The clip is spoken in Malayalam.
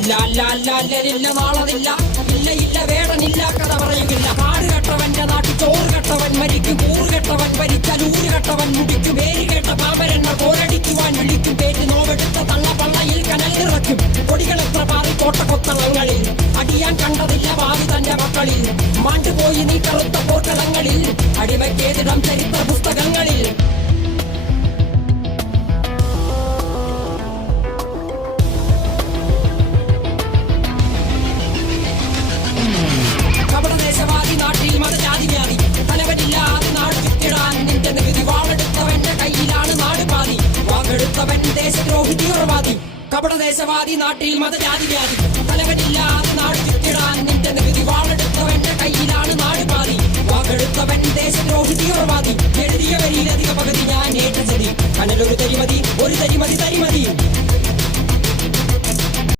അല്ല അല്ല അല്ല അല്ലരില്ല നാളതില്ല ഇല്ല ഇല്ല വേടനില്ല കഥ പറയുകില്ല. കാട് കെട്ടവന്റെ നാട്ടിൽ ചോറ് കെട്ടവൻ മരിക്കും. കൂറ് കെട്ടവൻ ഭരിച്ചാൽ ഊര് കെട്ടവൻ മുടിക്കും. പേര് കേട്ട പാമ്പരെണ്ണ പോരടിക്കുവാൻ വിളിക്കും. പേറ്റ് നോവെടുത്ത തള്ളപ്പള്ളയിൽ കനൽ നിറയ്ക്കും. കൊടികളെത്ര പാറി കോട്ടക്കൊത്തളങ്ങളിൽ അടിയാൻ കണ്ടതില്ല ഭാവി തന്റെ മക്കളിൽ. മാണ്ടുപോയി നീ കറുത്ത പോർക്കളങ്ങളിൽ അടിമയ്ക്കേതിടം ചരിത്ര പുസ്തകങ്ങളിൽ. ദേശവാദി നാട്ടിൽ മതജാതി വ്യാധി തലവനില്ലാതെ നാട് ചുറ്റിടാൻ നിന്റെ നികുതി. വാളെടുത്തവന്റെ കയ്യിലാണ് നാട് പാതി. വാക്കെടുത്തവൻ ദേശദ്രോഹി തീവ്രവാദി. കപടദേശവാദി നാട്ടിൽ മതജാതി വ്യാധി തലവനില്ലാതെ നാട് ചുറ്റിടാൻ നിന്റെ നികുതി. വാളെടുത്തവന്റെ കയ്യിലാണ് നാട് പാതി. വാക്കെടുത്തവൻ ദേശദ്രോഹി തീവ്രവാദി. എഴുതിയ വരിയിലധിക പകുതി ഞാൻ ഏറ്റ ചെടി. കനലൊരു തരിമതി ഒരു തരിമതി തരിമതി.